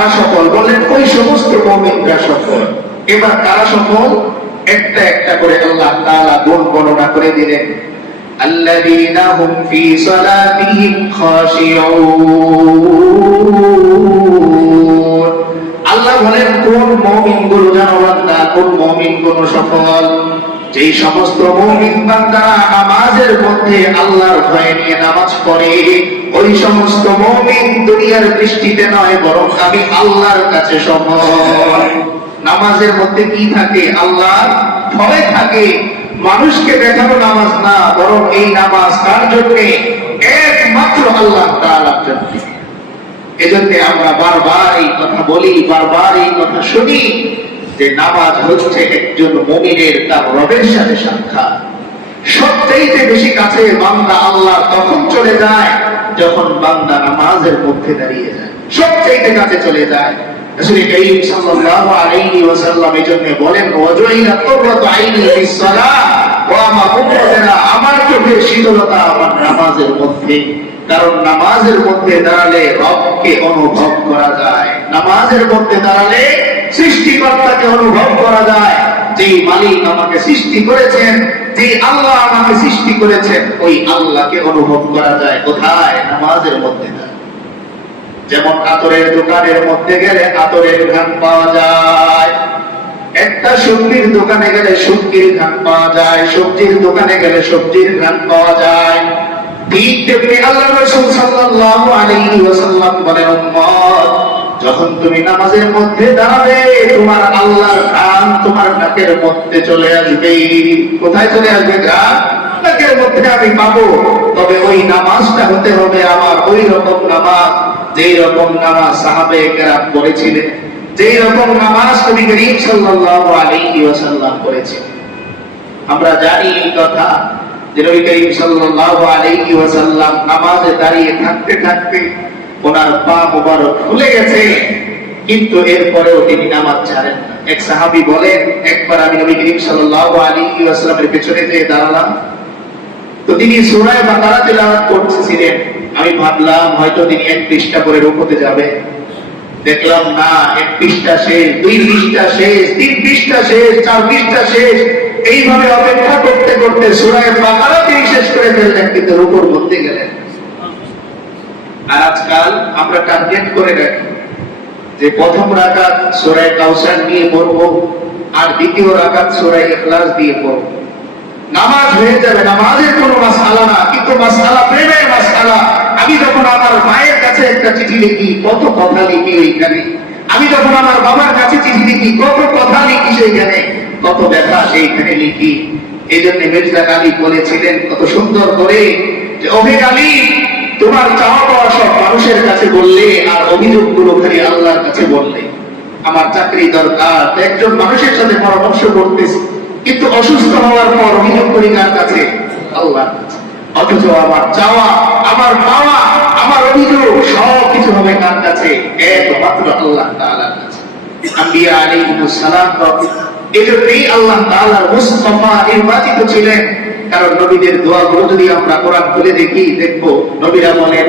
কারা সফল বললেন ওই সমস্ত মমিনরা সফল এবার কারা সফল একটা একটা করে আল্লাহ তাআলা গুণ বর্ণনা করে দিলেন الذين هم في صلاتهم خاشعون আল্লাহ বলেন কোন মমিন গুলো জানো বান্দা কোন মমিন কোন সফল যেই সমস্ত মমিন বান্দারা নামাজের মধ্যে আল্লাহর ভয়ে নিয়ে নামাজ পড়ে, ওই সমস্ত মমিন দুনিয়ার দৃষ্টিতে নয়, বরং আমি আল্লাহর কাছে সফল নামাজের মধ্যে কি থাকে? আল্লাহ ভয় থাকে। মানুষকে দেখানো নামাজ না, বরং এই নামাজ কার জন্য একমাত্র আল্লাহ তাআলার জন্য। এজন্য আমরা বারবার এই কথা বলি, বারবার এই কথা শুনি। যে নামাজ হচ্ছে একজন মুমিনের তার রবের সাথে সাক্ষাৎ। সবচাইতে বেশি কাছে বান্দা আল্লাহ তখন চলে যায়, যখন বান্দা নামাজের মধ্যে দাঁড়িয়ে যায়। সবচাইতে কাছে চলে যায়। কারণ নামাজের মধ্যে দাঁড়ালে অনুভব করা যায়। নামাজের মধ্যে দাঁড়ালে সৃষ্টিকর্তাকে অনুভব করা যায়। যে মালিক আমাকে সৃষ্টি করেছেন যে আল্লাহ আমাকে সৃষ্টি করেছেন, ওই আল্লাহকে অনুভব করা যায়। কোথায়? নামাজের মধ্যে যেমন আতরের দোকানের মধ্যে গেলে আতরের ঘ্রাণ পাওয়া যায়। একটা সবজির দোকানে গেলে সবজির ঘ্রাণ পাওয়া যায়। সবজির দোকানে গেলে সবজির ঘ্রাণ পাওয়া যায়। ঠিক তেমনি আল্লাহ রাসূল সাল্লাল্লাহু আলাইহি ওয়াসাল্লাম বলেন, উম্মত যখন তুমি নামাজের মধ্যে দাঁড়াবে, তোমার আল্লাহর ঘ্রাণ তোমার নাকের মধ্যে চলে আসবে। কোথায় চলে আসবে ঘ্রাণ নাকের মধ্যে আমি পাবো। তবে ওই নামাজটা হতে হবে আমার ওই রকম নামাজ যেই রকম নামাজ সাহাবে কেরাম করেছিলেন যেই রকম নামাজ সাল্লাল্লাহু আলাইহি ওয়াসাল্লাম আমরা জানি এই কথা যে নবী করিম সাল্লাল্লাহু আলাইহি ওয়াসাল্লাম নামাজে দাঁড়িয়ে থাকতে থাকতে ওনার পা মোবারক ফুলে গেছে। কিন্তু এরপরেও তিনি নামাজ ছাড়েন এক সাহাবী বলেন, একবার আমি নবী করিম সাল্লাল্লাহু আলাইহি ওয়াসাল্লামের পেছনে যেয়ে দাঁড়ালাম। তো তিনি সূরায়ে বাকারা তেলাওয়াত করতেছিলেন। আমি ভাবলাম, হয়তো তিনি এক পৃষ্ঠা করে রুকুতে যাবে। দেখলাম, না, এক পৃষ্ঠা শেষ, দুই পৃষ্ঠা শেষ, তিন পৃষ্ঠা শেষ, চার পৃষ্ঠা শেষ। এইভাবে অপেক্ষা করতে করতে সুরায় বাকারা তিনি শেষ করে ফেললেন, কিন্তু রুকুর মধ্যে গেলেন। আর আজকাল আমরা টার্গেট করে রাখি যে প্রথম রাকাত সুরায় কাউসার নিয়ে পড়ব আর দ্বিতীয় রাকাত সুরায় ইখলাস দিয়ে পড়ব। নামাজ হয়ে যাবে, নামাজের কোনো মাসালা না, কিন্তু মাসালা প্রেমের মাসালা আমি যখন আমার মায়ের কাছে একটা চিঠি লিখি, কত কথা লিখি ওইখানে আমি যখন আমার বাবার কাছে চিঠি লিখি, কত কথা লিখি সেইখানে, কত ব্যথা সেইখানে লিখি। এই জন্য মির্জা গালি বলেছিলেন, কত সুন্দর করে যে গালি তোমার চাওয়া পাওয়া সব মানুষের কাছে বললে আর অভিযোগগুলো খালি আল্লাহর কাছে বললে। আমার চাকরি দরকার একজন মানুষের সাথে পরামর্শ করতেছি, কিন্তু অসুস্থ হওয়ার পর অভিযোগ করি কার কাছে? আল্লাহর কাছে। অথচ আমার চাওয়া, আমার পাওয়া, আমার অভিযোগ, সব কিছু হবে কার কাছে? একমাত্র আল্লাহ তাআলার কাছে। আম্বিয়া আলাইহিস সালাম এজন্যই আল্লাহ তাআলার মুস্তাফা নির্বাচিত ছিলেন কারণ নবীদের দোয়াগুলো যদি আমরা কোরআন খুলে দেখি, দেখব নবীরা বলেন,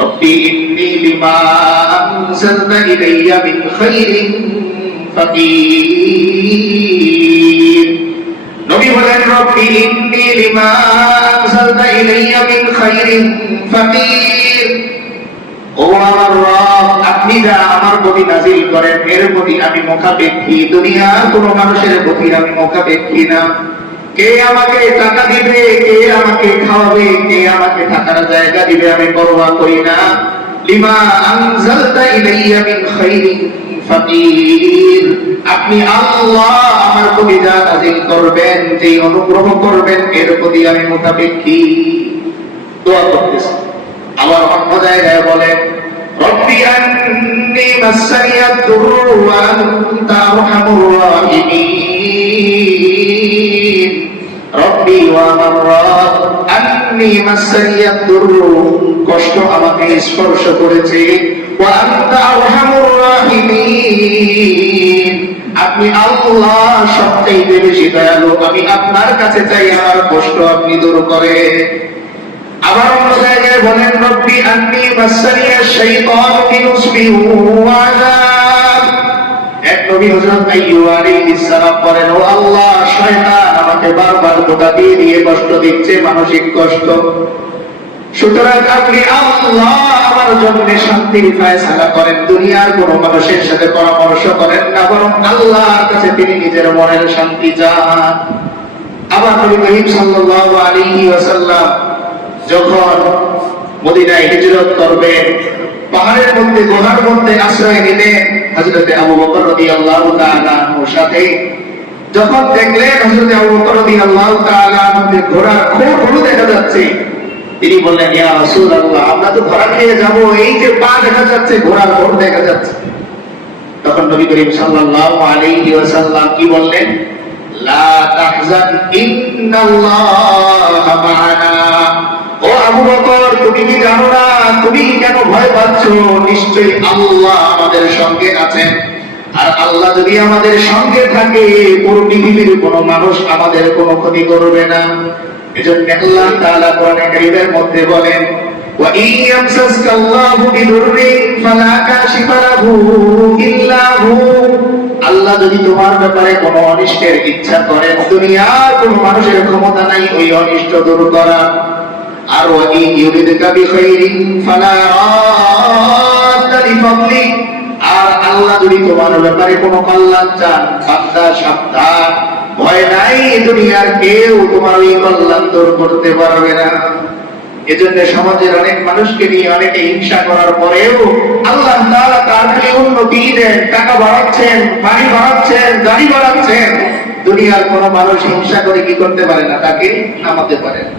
রব্বি ইন্নী লিমা ইলাইয়া মিন খাইরিন নবী বলেন, রব্বি ইন্নী লিমা ইলাইয়া মিন খাইরিন ও আমার রব, আপনি যা আমার প্রতি নাজিল করেন, এর প্রতি আমি মুখাপেক্ষী দুনিয়ার কোন মানুষের প্রতি আমি মুখাপেক্ষী না। কে আমাকে টাকা দিবে, কে আমাকে খাওয়াবে, কে আমাকে থাকার জায়গা দিবে আমি পরোয়া করি না। লিমা আনজালতা ইলাইয়া মিন খাইরিন ফাকির। আপনি আল্লাহ আমার প্রতি যা নাজিল করবেন যে অনুগ্রহ করবেন, এর প্রতি আমি মুখাপেক্ষী দোয়া করতেছি। আবার অন্য জায়গায় বলেন, রব্বি আন্নি ওয়া আমার রব আন্নি মাসানিয়াদ কষ্ট আমাকে স্পর্শ করেছে। আপনি আল্লাহ সবচেয়ে বেশি দয়ালু। আমি আপনার কাছে চাই, আমার কষ্ট আপনি দূর করেন। আবার অন্য জায়গায় বলেন, রব্বি আন্নি শাইতান এক নবী হযরত আইয়ুব আলাইহিস সালাম বলেন, ও আল্লাহ, শয়তান আমাকে বারবার দিয়ে দিয়ে কষ্ট দিচ্ছে, মানসিক কষ্ট। সুতরাং আপনি আল্লাহ আমার জন্য শান্তির ফায়সালা করেন, দুনিয়ার কোন মানুষের সাথে পরামর্শ করেন না, বরং আল্লাহর কাছে তিনি নিজের মনের শান্তি চান। আবার নবী করিম সাল্লাল্লাহু আলাইহি ওয়াসাল্লাম যখন মদিনায় হিজরত করবেন পাহাড়ের মধ্যে, গুহার মধ্যে আশ্রয় নিলেন হযরতে আবু বকর তাআলা ওর সাথে, যখন দেখলেন হযরতে আবু বকর রাদিয়াল্লাহু তাআলা আমাদের ঘোড়ার খোঁড় দেখা যাচ্ছে তিনি বললেন, ইয়া রাসূলুল্লাহ, আমরা তো ধরা খেয়ে যাব, এই যে পা দেখা যাচ্ছে, ঘোড়ার খোঁড় দেখা যাচ্ছে। তখন নবী করিম সাল্লাল্লাহু আলাইহি ওয়াসাল্লাম কি বললেন, লা তাহজান ইন্নাল্লাহা ও আবু বকর, তুমি কি জানো না? তুমি কেন ভয় পাচ্ছ? নিশ্চয়ই আল্লাহ আমাদের সঙ্গে আছেন। আর আল্লাহ যদি আমাদের সঙ্গে থাকে, পুরো পৃথিবীর কোনো মানুষ আমাদের কোন ক্ষতি করবে না। এজন্য আল্লাহ তাআলা কোরআনে কারীমের মধ্যে বলেন ওয়া ইন ইয়ামসাসকা আল্লাহু বিদুররি ফালা কাশিফা লাহু ইল্লা হু। আল্লাহ যদি তোমার ব্যাপারে অনিষ্টের ইচ্ছা মানুষের ক্ষমতা নাই, ওই অনিষ্ট দূর করা। আর আল্লাহ যদি তোমার ব্যাপারে কোনো কল্যাণ চান ভয় নাই দুনিয়ার কেউ তোমার ওই কল্যাণ দূর করতে পারবে না। এজন্য সমাজের অনেক মানুষকে নিয়ে অনেকে হিংসা করার পরেও আল্লাহ তার উন্নতি দেন, টাকা বাড়াচ্ছেন বাড়ি বাড়াচ্ছেন, গাড়ি বাড়াচ্ছেন। দুনিয়ার কোন মানুষ হিংসা করে কি করতে পারে না, তাকে নামাতে পারে না।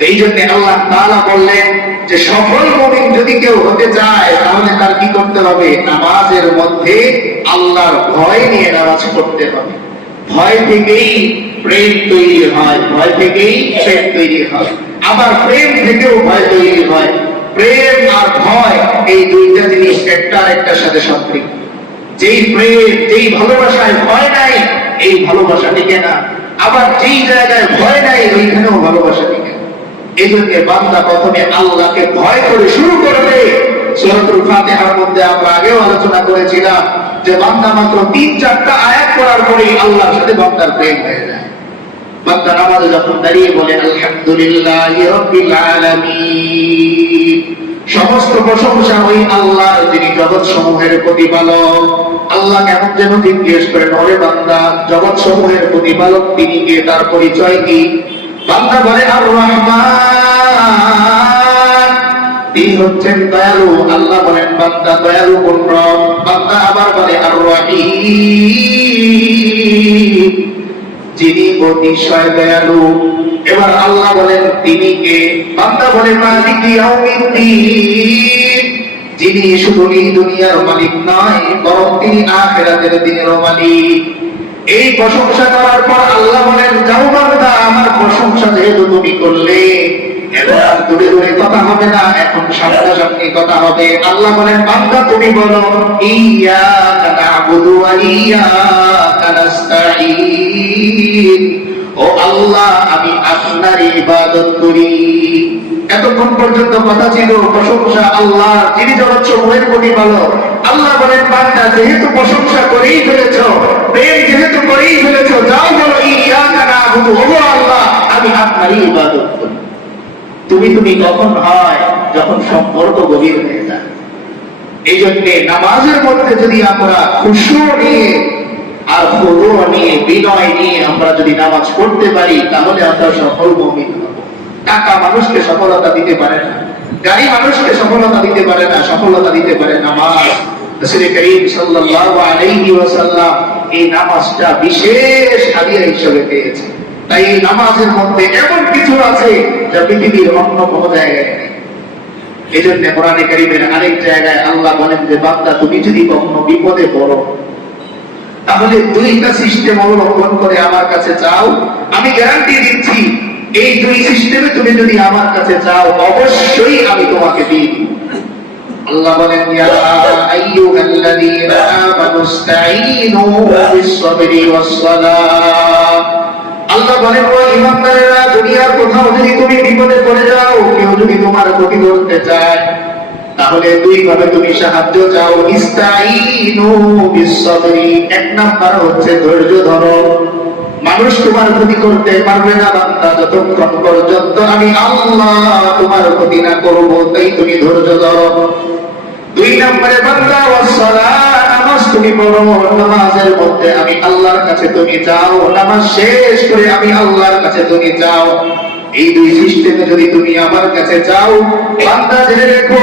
এই জন্য আল্লাহ তাআলা বললেন যে সফল মুমিন যদি কেউ হতে চায়, তাহলে তার কি করতে হবে? নামাজের মধ্যে আল্লাহর ভয় নিয়ে নামাজ পড়তে হবে। ভয় থেকেই প্রেম তৈরি হয়, ভয় থেকেই প্রেম তৈরি হয়। আবার প্রেম থেকেও ভয় তৈরি হয়। প্রেম আর ভয় এই দুইটা জিনিস একটা একটার সাথে সম্পৃক্ত। যেই প্রেম, যেই ভালোবাসায় ভয় নাই, এই ভালোবাসা টিকে না। আবার যেই জায়গায় ভয় নাই, ওইখানেও ভালোবাসা টিকে না। এই জন্য বান্দা প্রথমে আল্লাহকে ভয় করে শুরু করবে সমস্ত প্রশংসা ওই আল্লাহ যিনি জগৎ সমূহের প্রতিপালক। আল্লাহ কেমন যেন জিজ্ঞেস করেন, ওরে বান্দা জগৎ সমূহের প্রতিপালক তিনি কে? তার পরিচয় কি? বান্দা বলে আর রহমান তিনি হচ্ছেন দয়ালু। আল্লাহ বলেন, বান্দা দয়ালু কোন রব বান্দা আবার বলে আর রহিম যিনি অতিশয় দয়ালু। এবার আল্লাহ বলেন, তিনি কে? বান্দা বলে, মালিক যিনি শুধু এই দুনিয়ার মালিক নয়, বরং তিনি আখিরাতের দিনেরও মালিক। এই প্রশংসা করার পর আল্লাহ বলেন, যাও বান্দা, আমার প্রশংসা যেহেতু তুমি করলে দূরে দূরে কথা হবে না, এখন কথা হবে। আল্লাহ বলেন, বান্দা, তুমি বলো, ইয়াকা নাস্তাঈন। ও আল্লাহ, আমি আপনার ইবাদত করি। এতক্ষণ পর্যন্ত কথা ছিল প্রশংসা, আল্লাহ যিনি জগৎ সমূহের প্রতিপালক। আল্লাহ বলেন, বান্দা, যেহেতু প্রশংসা করেই ফেলেছ, প্রেম যেহেতু করেই ফেলেছ, যাও বলো ও আল্লাহ, আমি আপনারই ইবাদত করি। তুমি তুমি কখন হয় যখন সম্পর্ক গভীর হয়ে যায়। এই জন্য নামাজের মধ্যে যদি আমরা খুশু নিয়ে আর খুদু নিয়ে, বিনয় নিয়ে আমরা যদি নামাজ পড়তে পারি, তাহলে আমরা সফল মমিন হব। টাকা মানুষকে সফলতা দিতে পারে না, গাড়ি মানুষকে সফলতা দিতে পারে না, সফলতা দিতে পারে নামাজ রাসূল করিম সাল্লাল্লাহু আলাইহি ওয়াসাল্লাম এই নামাজটা বিশেষ হাদিয়া হিসেবে পেয়েছে। তাই এই নামাজের মধ্যে এমন কিছু আছে যা পৃথিবীর অন্য কোনো জায়গায় নেই। কোরআনে আরেক জায়গায় আল্লাহ বলেন যে, বান্দা, তুমি যদি কখনো বিপদে পড়ো, তাহলে দুইটা সিস্টেম অবলম্বন করে আমার কাছে চাও আমি গ্যারান্টি দিচ্ছি, এই দুই সিস্টেমে তুমি যদি আমার কাছে চাও অবশ্যই আমি তোমাকে দিয়ে দিব। আল্লাহ যদি তুমি যাও, কেউ যদি তোমার তাহলে দুই ভাবে তুমি সাহায্য চাও। এক নাম্বার হচ্ছে ধৈর্য ধরো। মানুষ তোমার ক্ষতি করতে পারবে না বান্দা, যতক্ষণ পর্যন্ত আমি আল্লাহ তোমার ক্ষতি না করব, তাই তুমি ধৈর্য ধরো। দুই নম্বরে, বান্দা ওয়াসসালা নামাজ তুমি পড়ো, নামাজের মধ্যে আমি আল্লাহর কাছে তুমি যাও নামাজ শেষ করে আমি আল্লাহর কাছে তুমি যাও এই দুই সিস্টেমে যদি তুমি আমার কাছে যাও বান্দা জেনে রেখো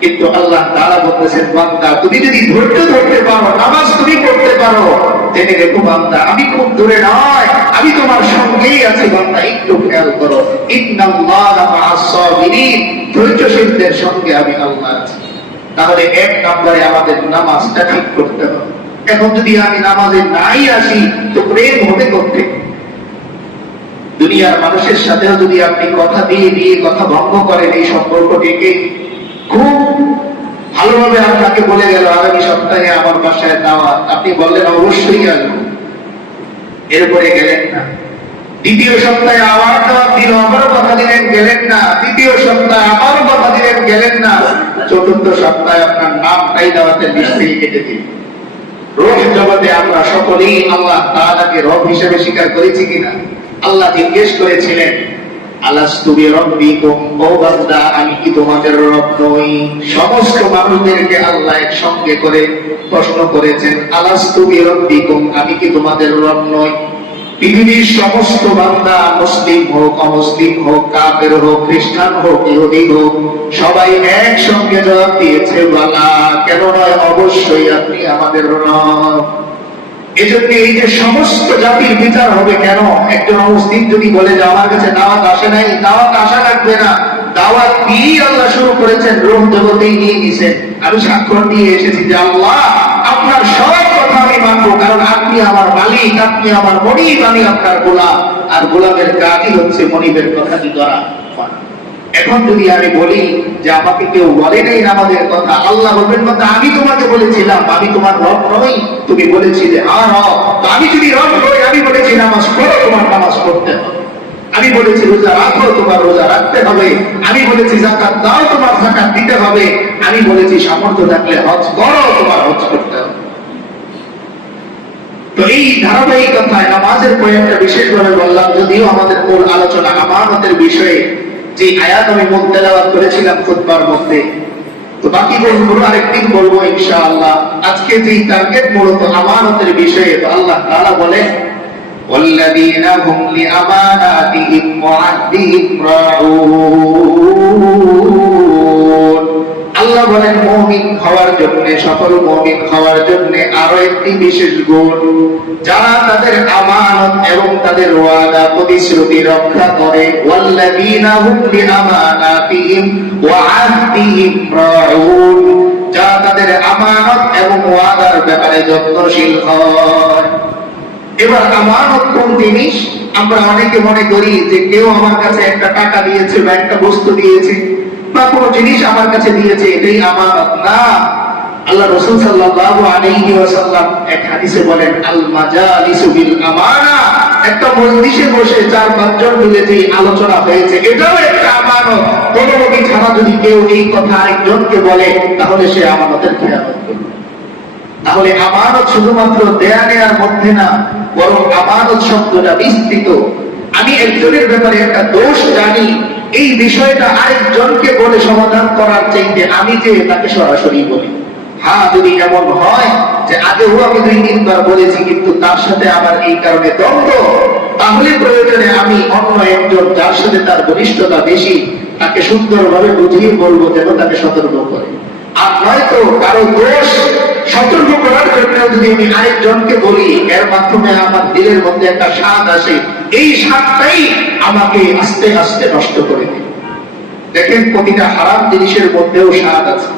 কিন্তু আল্লাহ তারা বলতেছেন, বান্দা, তুমি যদি ধৈর্য ধরতে পারো, নামাজ তুমি পড়তে পারো, জেনে রেখো বান্দা, আমি খুব দূরে নয়, আমি তোমার সঙ্গেই আছি, বান্দা, একটু খেয়াল করো। ধৈর্যশীলদের সঙ্গে আমি আল্লাহ আছি। তাহলে এক নম্বরে আমাদের নামাজটা ঠিক করতে হবে। এখন যদি আমি নামাজে নাই আসি, তো প্রেম হবে করতে দুনিয়ার মানুষের সাথেও যদি আপনি কথা দিয়ে দিয়ে, কথা ভঙ্গ করেন, এই সম্পর্কটিকে খুব ভালোভাবে আপনাকে বলে গেল, আগামী সপ্তাহে আমার বাসায় দাওয়াত। আপনি বললেন, অবশ্যই আসব। এরপরে গেলেন না। দ্বিতীয় সপ্তাহে আবার দাওয়াত দিল, আবারও কথা দিলেন, গেলেন না। তৃতীয় সপ্তাহে আবারও কথা দিলেন, গেলেন না। চতুর্থ সপ্তাহে আপনার নামটাই দাওয়াতের লিস্ট কেটে দিন রোহ জগতে আমরা সকলেই আল্লাহ তাআলাকে রব হিসেবে স্বীকার করেছি কিনা? আল্লাহ জিজ্ঞেস করেছিলেন আলাস্তু বিরাব্বিকুম ও বান্দা, আমি কি তোমাদের রব নই? সমস্ত মানুষদেরকে আল্লাহ করে প্রশ্ন করেছেন আলাস্তু বিরাব্বিকুম আমি কি তোমাদের রব নই? পৃথিবীর সমস্ত বান্দা মুসলিম হোক, অমুসলিম হোক, কাফের হোক, খ্রিস্টান হোক, ইহুদি হোক, সবাই একসঙ্গে জবাব দিয়েছে, বালা, কেন নয়? অবশ্যই আপনি আমাদের রব। এজন্য এই যে সমস্ত জাতির বিচার হবে কেন? একজন মুসলিম যদি বলে যে আমার কাছে দাওয়াত আসে নাই, দাওয়াত আশা লাগবে না। দাওয়াত দিয়েই আল্লাহ শুরু করেছেন, রোম জগতেই নিয়ে নিছেন আমি স্বাক্ষর দিয়ে এসেছি যে আল্লাহ, আপনার সব কথা আমি মানবো, কারণ আপনি আমার মালিক, আপনি আমার মনিব, আমি আপনার গোলাম। আর গোলামের কাজই হচ্ছে মনিবের কথা কি করা। এখন যদি আমি বলি যে আমাকে কেউ বলে নাই আমাদের কথা, আল্লাহ বলবেন কথা আমি তোমাকে বলেছিলাম, আমি তোমার রব নই। তুমি বলেছিলে হ্যাঁ রব তো আমি যদি রব হই আমি বলেছি নামাজ পড়ো, তোমার নামাজ পড়তে হবে। আমি বলেছি রোজা রাখো, তোমার রোজা রাখতে হবে। আমি বলেছি জাকাত দাও, তোমার জাকাত দিতে হবে। আমি বলেছি সামর্থ্য থাকলে হজ করো, তোমার হজ করতে হবে। তো এই ধারাবাহিকতায় নামাজের কয়েকটা বিশেষভাবে বললাম, যদিও আমাদের মূল আলোচনা আমানতের বিষয়ে যে আয়াত আমি মুখ তেলাওয়াত করেছিলাম খুতবার মধ্যে তো বাকি বলবো আরেকদিন বলবো ইনশাআল্লাহ আজকে যে টার্গেট মূলত আমানতের বিষয়ে তো আল্লাহ তাআলা বলেন والذين هم لأماناتهم وعهدهم راعون আল্লাহ বলেন, মমিন হওয়ার জন্য সফল মমিন হওয়ার জন্য আরও একটি বিশেষ গুণ, যারা তাদের আমানত এবং তাদের ওয়াদা, প্রতিশ্রুতি রক্ষা করে। ওয়াল্লাযীনা হুম লিআমানাতিহিম ওয়া আহদিহিম রাউন, যারা তাদের আমানত এবং ওয়াদার ব্যাপারে যত্নশীল হয়। এবার আমানত কোন জিনিস? আমরা অনেকে মনে করি যে কেউ আমার কাছে একটা টাকা দিয়েছে বা একটা বস্তু দিয়েছে। বা কোনো জিনিস আমার কাছে দিয়েছে, এটাই আমানত না। আল্লাহ রাসূল সাল্লাল্লাহু আলাইহি ওয়াসাল্লাম এক হাদিসে বলেন আল মাজালিসু বিল আমানা একটা মজলিসে বসে চার পাঁচজন মিলে যে আলোচনা হয়েছে, এটাও একটা আমানত। কোনো অনুমতি ছাড়া যদি কেউ এই কথা আরেকজনকে বলে, তাহলে সে আমানতের করবে। তাহলে আমানত শুধুমাত্র দেয়া নেয়ার মধ্যে না, বরং আমানত শব্দটা বিস্তৃত। আমি একজনের ব্যাপারে একটা দোষ জানি এই বিষয়টা আরেকজনকে বলে সমাধান করার চাইতে আমি যে তাকে সরাসরি বলি। হ্যাঁ যদি এমন হয় যে আগেও আমি দুই তিনবার বলেছি, কিন্তু তার সাথে আমার এই কারণে দ্বন্দ্ব, তাহলে প্রয়োজনে আমি অন্য একজন যার সাথে তার ঘনিষ্ঠতা বেশি, তাকে সুন্দরভাবে বুঝিয়ে বলব যেন তাকে সতর্ক করে। আর নয়তো কারও দোষ সতর্ক করার জন্য যদি আমি আরেকজনকে বলি, এর মাধ্যমে আমার দিলের মধ্যে একটা স্বাদ আসে, এই স্বাদটাই আমাকে আস্তে আস্তে নষ্ট করে দেয়। দেখেন, প্রতিটা হারাম জিনিসের মধ্যেও স্বাদ আছে।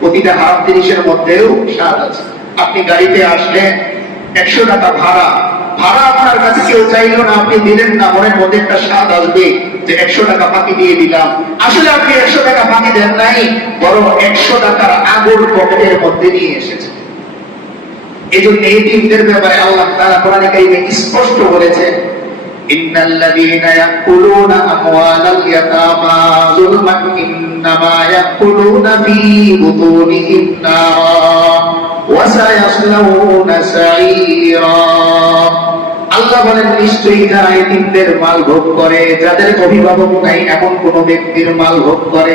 প্রতিটা হারাম জিনিসের মধ্যেও স্বাদ আছে। আপনি গাড়িতে আসলেন, একশো টাকা ভাড়া ভাড়া আপনার কাছে কেউ চাইলো না, আপনি দিলেন না মনের মধ্যে একটা স্বাদ আসবে যে একশো টাকা ফাঁকি দিয়ে দিলাম। আসলে আপনি একশো টাকা ফাঁকি দেন নাই, বরং একশো টাকার আগুন পকেটের মধ্যে নিয়ে এসেছেন। এই জন্য এটিমদের ব্যাপারে আল্লাহ তারা কোরআনে কারিমে স্পষ্ট বলেছেন, ইন্নাল্লাযীনা ইয়াকুলুনা আমওয়ালাল ইয়াতামা যুলমান ইন্নামা ইয়াকুলুনা ফী বুতুনিহিম নারা, ওয়া সায়াসলাউনা সাঈরা। আল্লাহ বলেন, নিশ্চয়ই যারা এতিমদের মাল ভোগ করে, যাদের অভিভাবক নাই, এমন কোন ব্যক্তির মাল ভোগ করে।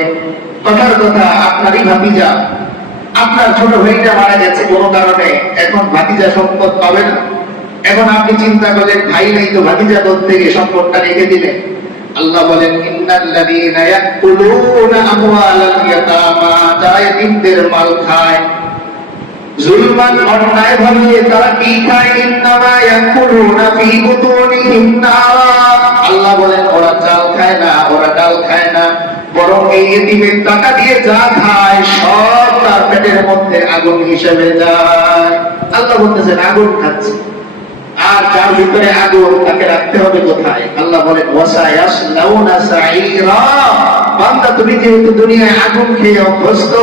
কথার কথা, আপনারই ভাতিজা। আপনার ছোট ভাইটা মারা গেছে কোনো কারণে, এখন ভাতিজা সম্পদ পাবে না। এখন আপনি চিন্তা করেন ভাই নাই তো ভাতিজা থেকে সম্পদটা রেখে দিলেন আল্লাহ বলেন, ইন্নাল্লাযীনা ইয়াকুলুনা আমওয়ালাল ইয়াতামা যারা এতিমদের মাল খায় জুলমান অন্যায় ভাবে তারা কি খায় ইন্নামা ইয়াকুলুনা ফি বুতুনিহিম নারা। আল্লাহ বলেন, ওরা চাল খায় না, ওরা ডাল খায় না। বরং এই এতিমের টাকা দিয়ে যা খায়, সব তার পেটের মধ্যে আগুন হিসেবে যায়। আল্লাহ বলতেছেন, আগুন খাচ্ছে। আর যার ভিতরে আগুন, তাকে রাখতে হবে কোথায়? আল্লাহ বলেন, ওয়াসায়াসলাউনা সাঈরা। বান্দা, তুমি যেহেতু দুনিয়ায় আগুন খেয়ে অভ্যস্ত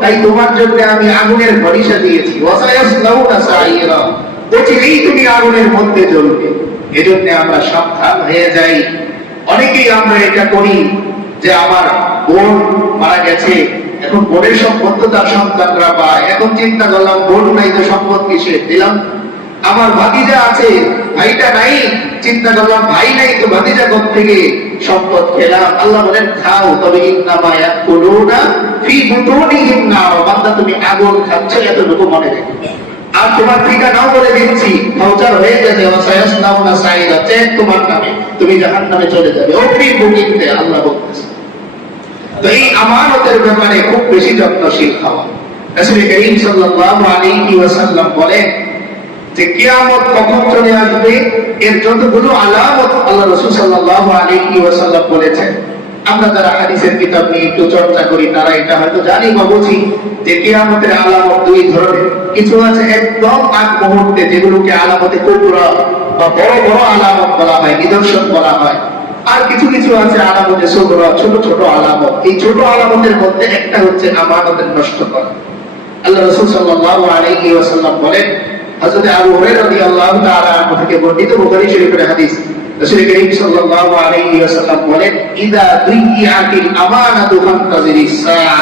তাই তোমার জন্য আমি আগুনের ভরিষা দিয়েছি। ওয়াসায়াসলাউনা তুমি আগুনের মধ্যে জ্বলবে। এজন্য আমরা সাবধান হয়ে যাই। অনেকেই আমরা এটা করি যে আমার বোন মারা গেছে, এখন বোনের সম্পদ তো তার সন্তানরা পায়। এখন চিন্তা করলাম, বোন নাই তো সম্পদ কিসে দিলাম। আমার ভাতিজা আছে, ভাইটা নাই। চিন্তা করলাম, ভাই নাই তো ভাতিজা থেকে সম্পদ খেলাম আল্লাহ বলেন, খাও, তবে ইন্নামা ইয়াকুলুনা ফি বুতুনিহিম নার। বান্দা, তুমি আগুন খাচ্ছ, এতটুকু মনে রেখো। আর তোমার ঠিকানাও বলে দিচ্ছি হয়ে সাইরা, চেক তোমার নামে, তুমি জাহান্নামে চলে যাবে। আল্লাহ বলতেছে। তো এই আমানতের ব্যাপারে খুব বেশি যত্নশীল হওয়া। রাসূল সাল্লাল্লাহু আলাইহি ওয়াসাল্লাম বলেন যে কখন চলে আসবে, এর যতগুলো আলামত আল্লাহ রাসূল সাল্লাল্লাহু আলাইহি ওয়াসাল্লাম বলেছেন। আমরা যারা হাদিসের কিতাব নিয়ে একটু চর্চা করি, তারা এটা হয়তো জানি বা বুঝি যে আলামত দুই ধরনের। কিছু আছে একদম আগ মুহূর্তে যেগুলোকে আলামতে কুবরা বা বড় বড় আলামত বলা হয়, নিদর্শন বলা হয়। আর কিছু কিছু আছে আলামতে সুগরা ছোট ছোট আলামত। এই ছোট আলামতের মধ্যে একটা হচ্ছে আমানতের নষ্ট করা। আল্লাহ রাসূল সাল্লাল্লাহু আলাইহি ওয়াসাল্লাম বলেন হযরত আবু হুরায়রা রাদিয়াল্লাহু তাআলা আনহু থেকে বর্ণিত বুখারী শরীফের হাদিস। রাসূল করিম সাল্লাল্লাহু আলাইহি ওয়াসাল্লাম বলেন ইদা দুইয়াতিল আমানাতু ফান্তাজিরিস সাআ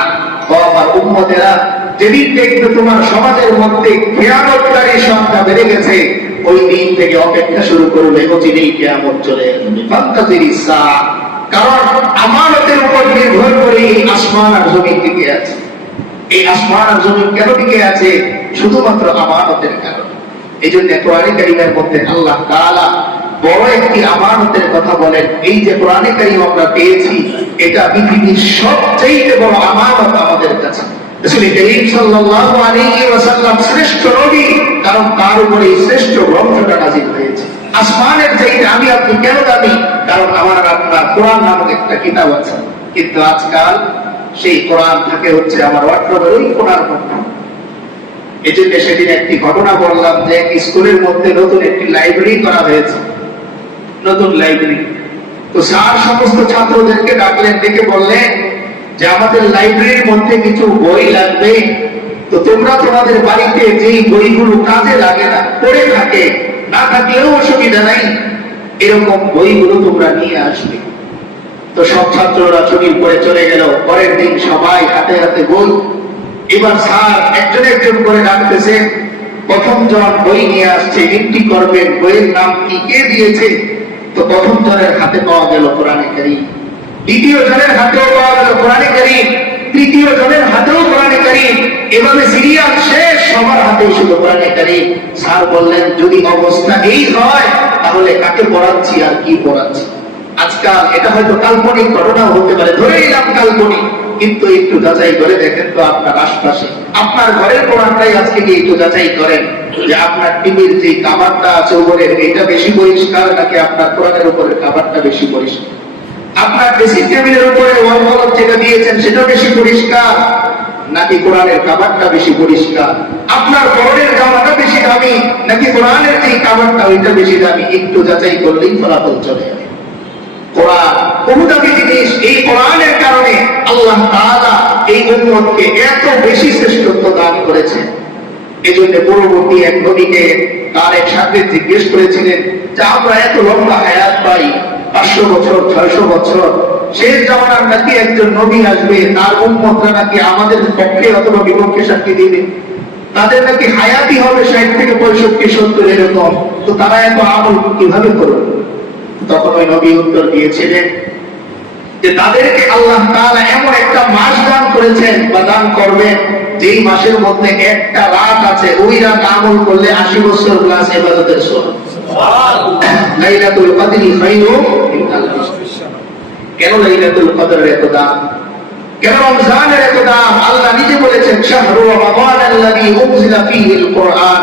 ও আমার উম্মতেরা, যেদিন দেখবে তোমার সমাজের মধ্যে খেয়ানতকারী সংখ্যা বেড়ে গেছে, ওই দিন থেকে অপেক্ষা শুরু করবে অচিরেই কেয়ামত চলে আসবে। ফান্তাজিরিস সাআ কারণ আমানতের উপর নির্ভর করে আসমান আর জমিন টিকে আছে। এই আসমান আর জমিন কেন টিকে আছে? শুধুমাত্র আমানতের কারণে। এই জন্য কোরআনে কারিমের মধ্যে আল্লাহ তাআলা বড় একটি আমানতের কথা বলেন। এই যে কোরআনে কারিম আমরা পেয়েছি, এটা পৃথিবীর সবচেয়ে বড় আমানত আমাদের কাছে। আমি কেন কারণ আমার আপনার নামক একটা আছে। কিন্তু আজকাল সেই কোরআন থাকে হচ্ছে আমার ওয়াট্রবের ওই কোরআন এই জন্য সেদিন একটি ঘটনা বললাম যে এক স্কুলের মধ্যে নতুন একটি লাইব্রেরি করা হয়েছে। নতুন লাইব্রেরি তো স্যার সমস্ত ছাত্রদেরকে ডাকলেন, ডেকে বললেন যে আমাদের লাইব্রেরির মধ্যে কিছু বই লাগবে। তো তোমরা তোমাদের বাড়িতে যেই বইগুলো কাজে লাগে না, পড়ে থাকে, না থাকলেও অসুবিধা নাই, এরকম বইগুলো তোমরা নিয়ে আসবে। তো সব ছাত্ররা ছুটির পরে চলে গেল। পরের দিন সবাই হাতে হাতে বই এবার স্যার একজন একজন করে ডাকতেছে, প্রথম জন বই নিয়ে আসছে এন্ট্রি করবেন বইয়ের নাম কি, কে দিয়েছে? তো প্রথম জনের হাতে পাওয়া গেল কোরআনে কারীম। দ্বিতীয় জনের হাতেও পাওয়া গেল কোরআনে কারীম। তৃতীয় জনের হাতেও কোরআনে কারীম। এভাবে সিরিয়াল শেষ, সবার হাতে শুধু কোরআনে কারীম। স্যার বললেন, যদি অবস্থা এই হয়, তাহলে কাকে পড়াচ্ছি আর কি পড়াচ্ছি? আজকাল এটা হয়তো কাল্পনিক ঘটনাও হতে পারে ধরে নিলাম কাল্পনিক। কিন্তু একটু যাচাই করে দেখেন তো আপনার আশপাশে। আপনার ঘরের আজকে গিয়ে একটু যাচাই করেন যে আপনার টিভির যে কাবারটা আছে উপরে এটা বেশি পরিষ্কার নাকি আপনার কোরআনের উপরে কাবারটা বেশি পরিষ্কার? আপনার ড্রেসিং টেবিলের উপরে যেটা দিয়েছেন সেটা বেশি পরিষ্কার নাকি কোরআনের কাবারটা বেশি পরিষ্কার? আপনার বেশি দামি নাকি কোরআনের যে কাবারটা ওইটা বেশি দামি? একটু যাচাই করলেই ফলাফল চলে। যাবে জিজ্ঞেস করেছিলেন আমরা এত লম্বা হায়াত পাই, পাঁচশো বছর, ছয়শো বছর, শেষ জামানার নাকি একজন নবী আসবে, তার উম্মতরা নাকি আমাদের পক্ষে অথবা বিপক্ষে সাক্ষী দিবে? তাদের নাকি হায়াতি হবে ষাট থেকে পঁয়ষট্টি, সত্তর এরকম। তো তারা এত আমল কীভাবে করবে? তখন ওই নবী উত্তর দিয়েছিলেন যে তাদেরকে আল্লাহ তাআলা এমন একটা মাস দান করেছেন বা দান করবেন যেই মাসের মধ্যে একটা রাত আছে ওই রাত আমল করলে আশি বছর প্লাস ইবাদতের সওয়াব। লাইলাতুল কদরি খায়রু আলফি শাহর। কেন লাইলাতুল কদরের এত দাম? কেন রমজানের এত দাম? আল্লাহ নিজে বলেছেন শাহরু রমাদান আল্লাযী উনজিলা ফীহিল কোরআন।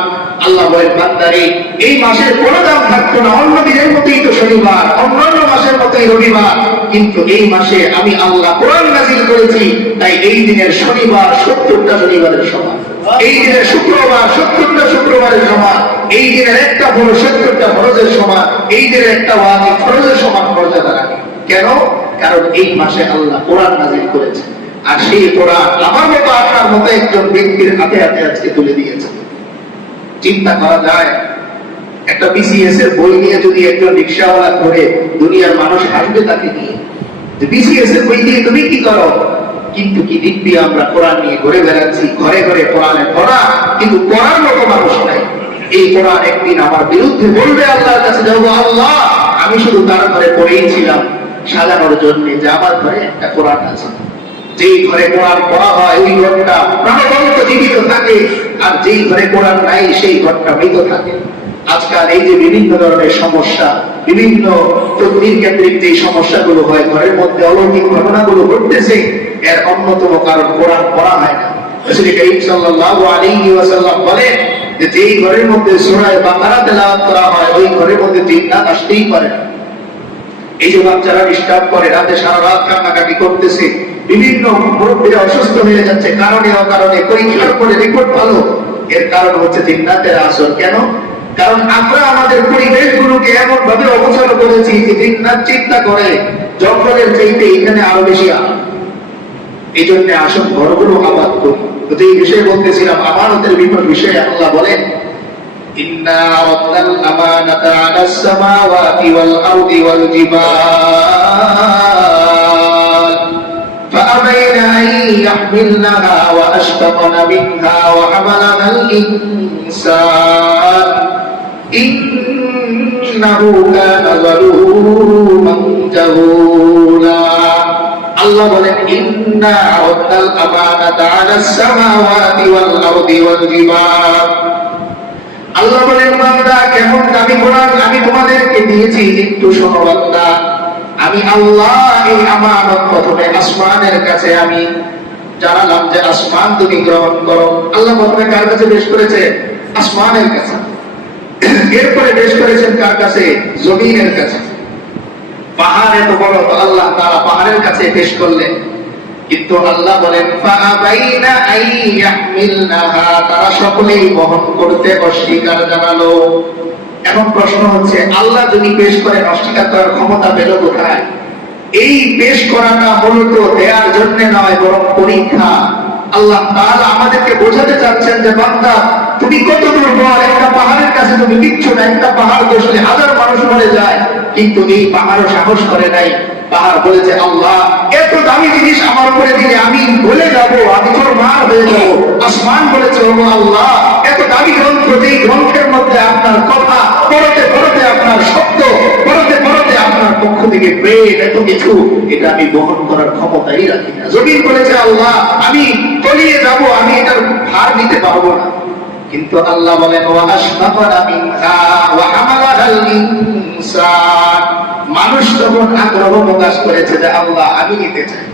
আল্লাহ বলেন, বান্দারে, এই মাসের কোন দাম থাকতো না, অন্য দিনের মতোই তো শনিবার, অন্যান্য মাসের মতোই রবিবার। কিন্তু এই মাসে আমি আল্লাহ কোরআন নাজিল করেছি, তাই এই দিনের শনিবার সত্তরটা শনিবারের সমান। এই দিনের শুক্রবার সত্তরটা শুক্রবারের সমান। এই দিনের একটা বড় সত্তরটা ফরজের সমান। এই দিনের একটা ওয়াজিব ফরজের সমান মর্যাদা রাখে। কেন? কারণ এই মাসে আল্লাহ কোরআন নাজিল করেছে আর সেই কোরআন আমার মতো আপনার মতো একজন ব্যক্তির হাতে হাতে আজকে তুলে দিয়েছে চিন্তা করা যায়, একটা বিসিএস এর বই নিয়ে যদি একজন রিক্সাওয়ালা ধরে দুনিয়ার মানুষ হাসবে তাকে নিয়ে। বিসিএস এর বই দিয়ে তুমি কি করো? কিন্তু কি আমরা কোরআন নিয়ে ঘুরে বেড়াচ্ছি, ঘরে ঘরে কোরআনে পড়া, কিন্তু পড়ার মতো মানুষ নাই। এই কোরআন একদিন আমার বিরুদ্ধে বলবে আল্লাহর কাছে যাব আল্লাহ, আমি শুধু তার ঘরে পড়েই ছিলাম। সাজানোর জন্য যে আমার ঘরে একটা কোরআন আছে। যেই ঘরে কোরআন পড়া হয়, ওই ঘরটা প্রাণবন্ত জীবিত থাকে, আর যেই ঘরে কোরআন নাই, সেই ঘরটা মৃত থাকে। আজকাল এই যে বিভিন্ন ধরনের সমস্যা, বিভিন্ন তকদির কেন্দ্রিক যে সমস্যাগুলো হয়, ঘরের মধ্যে অলৌকিক ঘটনাগুলো ঘটতেছে, এর অন্যতম কারণ কোরআন পড়া হয় না। ওই ঘরের মধ্যে জিন্নাত আসতেই পারে এই যে বাচ্চারা ডিস্টার্ব করে, রাতে সারা রাত কান্নাকাটি করতেছে বিভিন্ন মুরব্বীরা অসুস্থ হয়ে যাচ্ছে কারণে অকারণে পরীক্ষার করে রিপোর্ট ভালো এর কারণ হচ্ছে জিন্নাতের আসর কেন কারণ আমরা আমাদের পরিবেশগুলোকে এমন ভাবে অবসর করেছি যে জিন্নাত চিন্তা করে জঙ্গলের চাইতে এখানে আরো বেশি আনন্দ এই জন্য আসল ঘরগুলো আবাদ করি তো এই বিষয়ে বলতেছিলাম আমানতের বিপদ বিষয়ে আল্লাহ বলেন إنا عرضنا الأمانة على السماوات والأرض والجبال فأبين أن يحملنها وأشفقن منها وحملها الإنسان إنه كان ظلوما جهولا আল্লাহ বলেন ইন্না আরাদনাল আমানাতা আলাস সামাওয়াতি ওয়াল আরদি ওয়াল জিবাল আল্লাহ বলেন বান্দা কেমন দাবি কোরআন আমি তোমাদেরকে দিয়েছি একটু শোনো বান্দা আমি আল্লাহ এই আমানত প্রথমে আসমানের কাছে আমি জানালাম যে আসমান তুমি গ্রহণ করো। আল্লাহ প্রথমে কার কাছে পেশ করেছে? আসমানের কাছে। এরপরে পেশ করেছেন কার কাছে? জমিনের কাছে। পাহাড় এত বড় তো আল্লাহ তারা পাহাড়ের কাছে পেশ করলেন। কিন্তু আল্লাহ বলেন তারা সকলেই বহন করতে অস্বীকার জানালো। এখন প্রশ্ন হচ্ছে, আল্লাহ যদি পেশ করেন অস্বীকার করার ক্ষমতা পেল কোথায়? এই পেশ করাটা মূলত দেয়ার জন্য নয়, বরং পরীক্ষা। আল্লাহ তাহলে আমাদেরকে বোঝাতে চাচ্ছেন যে, বান্দা, তুমি কত দুর্বল একটা পাহাড়ের কাছে তুমি দিচ্ছ না, একটা পাহাড় বসলে হাজার মানুষ মরে যায়। কিন্তু এই পাহাড়ও সাহস করে নাই। পাহাড় বলেছে, আল্লাহ, এত দামি জিনিস আমার উপরে দিলে আমি ভুলে যাব, আমি তোর মার হয়ে যাব। আসমান বলেছে ও আল্লাহ, এত দামি গ্রন্থ, যেই গ্রন্থের মধ্যে আপনার কথা পড়তে পড়তে আপনার শব্দ পড়তে পড়তে আপনার পক্ষ থেকে প্রেম এত কিছু, এটা আমি বহন করার ক্ষমতাই রাখি না। জমিন বলেছে, আল্লাহ, আমি তলিয়ে যাব, আমি এটার ভার নিতে পারব না। কিন্তু আল্লাহ বলেন মানুষ তখন আগ্রহ প্রকাশ করেছে যে, আল্লাহ, আমি নিতে চাই।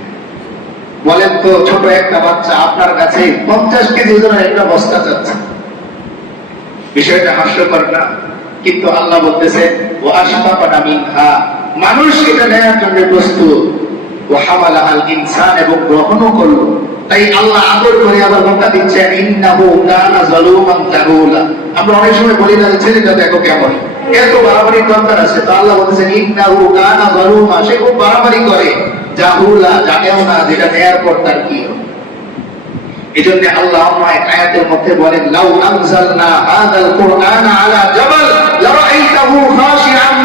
বলেন তো, ছোট একটা বাচ্চা আপনার কাছে পঞ্চাশ কেজি ওজনের একটা বস্তা চাচ্ছে। বিষয়টা হাস্যকর না? কিন্তু আল্লাহ বলতেছে ও আশফাকানা মিনহা। মানুষ এটা নেওয়ার জন্য প্রস্তুত। ও হামালাহাল ইনসান এবং গ্রহণও করল তাই আল্লাহ আদর করে আবার মক্কা দিচ্ছেন, ইন্নাহু কানা যালুমান জাহুলা আমরা অনেক সময় বলি না ছেলেটা দেখো কেমন। এত বাড়াবাড়ি দরকার আছে। তো আল্লাহ বলতেছেন, ইন্নাহু কানা যালুমা সে খুব বাড়াবাড়ি করে। জাহুলা জানেও না যেটা নেয়ার পর তার কি এজন্য আল্লাহ এক আয়াতের মধ্যে বলেন, লাউ আনজালনা হাযাল কুরআনা আলা জাবাল, লারাআইতাহু খাশিআন মুতাসাদ্দিআন মিন খাশিয়াতিল্লাহ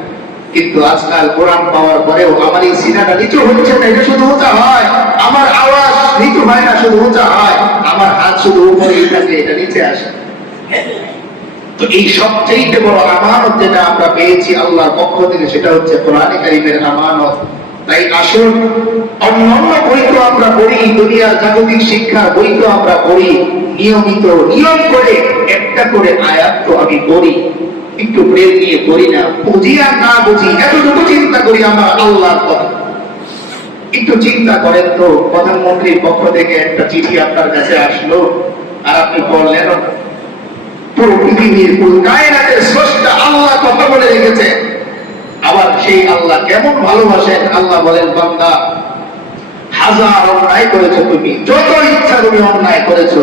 কিন্তু আজকাল কোরআন পাওয়ার পরেও আমার এই সিনাটা নিচু হচ্ছে না, এটা শুধু উঁচা হয়। আমার আওয়াজ নিচু হয় না, শুধু উঁচা হয়। আমার হাত শুধু উপরেই থাকে এটা নিচে আসে। তো এই সবচেয়ে বড় আমানত যেটা আমরা পেয়েছি আল্লাহর পক্ষ থেকে, সেটা হচ্ছে কোরআন কারিমের আমানত। তাই আসুন, অন্যান্য বই তো আমরা পড়ি দুনিয়ার জাগতিক শিক্ষা বই তো আমরা পড়ি। নিয়মিত, নিয়ম করে, একটা করে আয়াত তো আমি পড়ি। একটু ব্রেক নিয়ে পড়ি না, বুঝি আর না বুঝি, এতটুকু চিন্তা করি আমার আল্লাহর কথা একটু চিন্তা করেন তো, প্রধানমন্ত্রীর পক্ষ থেকে একটা চিঠি আপনার কাছে আসলো, আর আপনি বললেন স্রষ্টা আল্লাহ কথা বলে রেখেছে। আবার সেই আল্লাহ কেমন ভালোবাসেন, আল্লাহ বলেন, বান্দা, হাজার অন্যায় করেছ তুমি, যত ইচ্ছা তুমি অন্যায় করেছ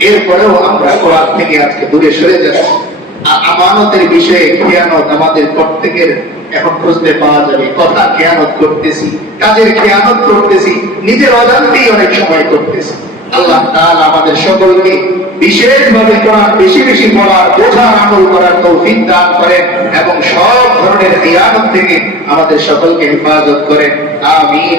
এরপরেও আমরা কোরআন থেকে আজকে দূরে সরে যাচ্ছি। আমানতের বিষয়ে খেয়ানত আমাদের প্রত্যেকের এখন খুঁজতে পাওয়া যাবে, কথা খেয়ানত করতেছি, কাজের খেয়ানত করতেছি, নিজের অজান্তেই অনেক সময় করতেছি। আল্লাহ তাহলে আমাদের সকলকে বিশেষভাবে কোরআন বেশি বেশি পড়ার, বোঝার, আমল করার তৌফিক দান করেন এবং সব ধরনের খেয়ানত থেকে আমাদের সকলকে হেফাজত করেন। আমিন।